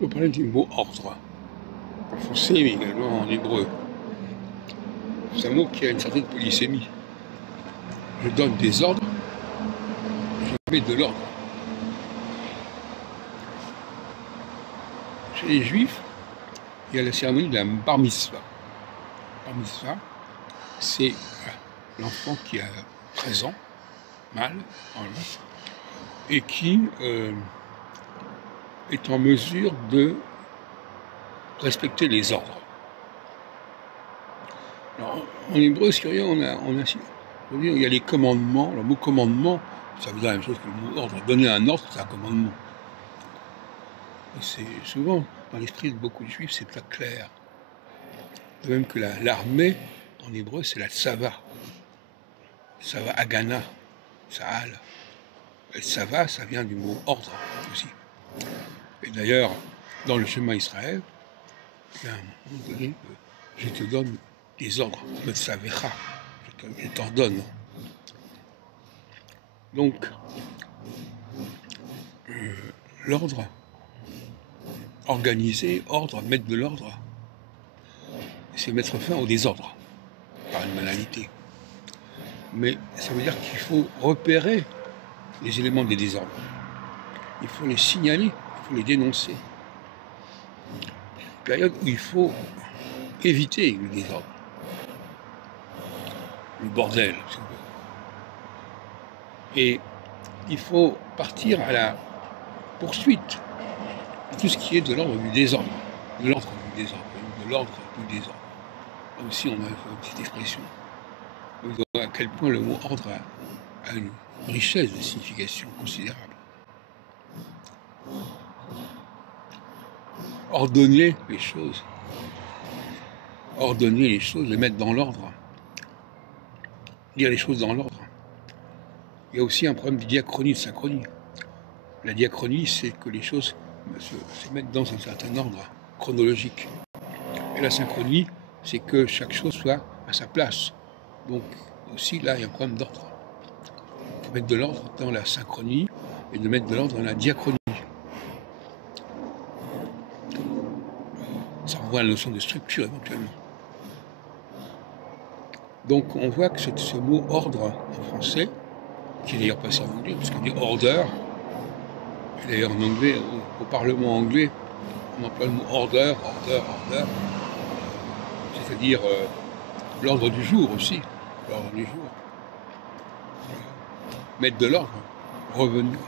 Je vais parler du mot ordre, en français mais également en hébreu. C'est un mot qui a une certaine polysémie. Je donne des ordres, je mets de l'ordre. Chez les Juifs, il y a la cérémonie de la bar mitzvah. Bar mitzvah, c'est l'enfant qui a 13 ans, mâle, et qui est en mesure de respecter les ordres. Alors, en hébreu, c'est curieux, il y a les commandements. Le mot commandement, ça veut dire la même chose que le mot ordre. Donner un ordre, c'est un commandement. Et c'est souvent, dans l'esprit de beaucoup de juifs, c'est pas clair. De même que l'armée, en hébreu, c'est la tsava. Tsava Agana, Sahal. Et tsava, ça vient du mot ordre aussi. Et d'ailleurs, dans le chemin Israël, il y a un moment donné, je te donne des ordres, le tsavecha, je t'ordonne. Donc, l'ordre, organiser, ordre, mettre de l'ordre, c'est mettre fin au désordre, par une banalité. Mais ça veut dire qu'il faut repérer les éléments des désordres. Il faut les signaler, il faut les dénoncer. Une période où il faut éviter le désordre, le bordel, si on veut. Et il faut partir à la poursuite de tout ce qui est de l'ordre du désordre. De l'ordre du désordre. De l'ordre du désordre. Là aussi, on a une petite expression. On voit à quel point le mot ordre a une richesse de signification considérable. Ordonner les choses. Ordonner les choses, les mettre dans l'ordre. Dire les choses dans l'ordre. Il y a aussi un problème de diachronie, de synchronie. La diachronie, c'est que les choses se mettent dans un certain ordre chronologique. Et la synchronie, c'est que chaque chose soit à sa place. Donc aussi, là, il y a un problème d'ordre. Il faut mettre de l'ordre dans la synchronie et de mettre de l'ordre dans la diachronie. Ça renvoie à la notion de structure, éventuellement. Donc on voit que ce mot ordre en français, qui est d'ailleurs passé en anglais, parce qu'on dit order, et d'ailleurs en anglais, au Parlement anglais, on emploie le mot order, c'est-à-dire l'ordre du jour aussi, l'ordre du jour. Mettre de l'ordre, revenir,